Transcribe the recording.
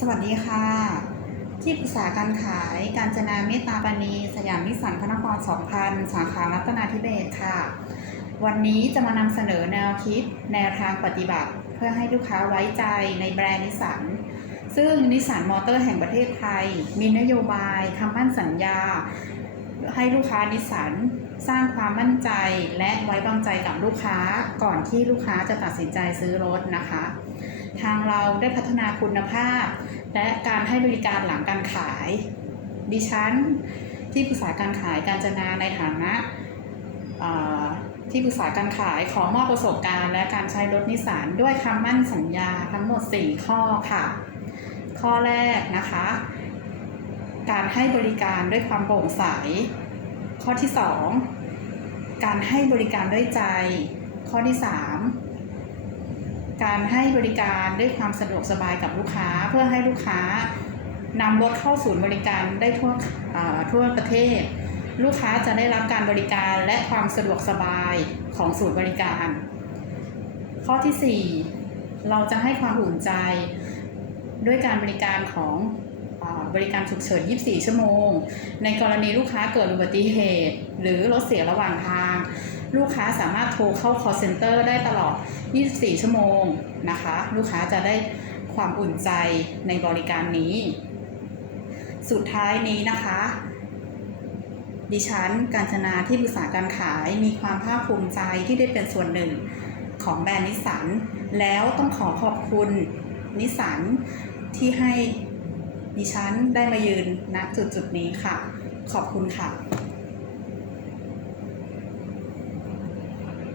สวัสดีค่ะ ที่ปรึกษาการขายการจนาเมตตาปานีสยามนิสสันพระนคร2000 สาขารัตนาธิเบศค่ะ วันนี้จะมานำเสนอแนวคิด แนวทางปฏิบัติ เพื่อให้ลูกค้าไว้ใจในแบรนด์นิสสันซึ่งนิสสันมอเตอร์แห่งประเทศไทย มีนโยบายคำมั่นสัญญา ให้ลูกค้านิสสันสร้างความมั่นใจและไว้วางใจกับลูกค้าก่อนที่ลูกค้าจะตัดสินใจซื้อรถนะคะ ทางเราได้พัฒนาคุณภาพ และการให้บริการหลังการขาย ดิฉัน ที่ปรึกษาการขายการจนาในฐานะที่ปรึกษาการขายขอมอบประสบการณ์และการใช้รถนิสสันด้วยคำมั่นสัญญาทั้งหมด 4 ข้อค่ะ ข้อแรกนะคะ การให้บริการด้วยความโปร่งใส ข้อที่ 2 การให้บริการด้วยใจ ข้อที่ 3 การให้บริการด้วยความสะดวกสบายกับลูกค้าเพื่อให้ลูกค้านำรถเข้าศูนย์บริการได้ทั่วทั่วประเทศ ลูกค้าจะได้รับการบริการและความสะดวกสบายของศูนย์บริการ ข้อที่ 4 เราจะให้ความอุ่นใจด้วยการบริการของ บริการฉุกเฉิน 24 ชั่วโมง ในกรณีลูกค้าเกิดอุบัติเหตุ หรือรถเสียระหว่างทาง ลูกค้าสามารถโทรเข้า call center ได้ตลอด 24 ชั่วโมงนะคะ ลูกค้าจะได้ความอุ่นใจในบริการนี้ สุดท้ายนี้นะคะ ดิฉันการจนาที่ปรึกษาการขายมีความภาคภูมิใจที่ได้เป็นส่วนหนึ่งของแบรนด์นิสสัน แล้วต้องขอขอบคุณนิสสันที่ให้ ดิฉันได้มายืนณจุดจุดนี้ค่ะ ขอบคุณค่ะ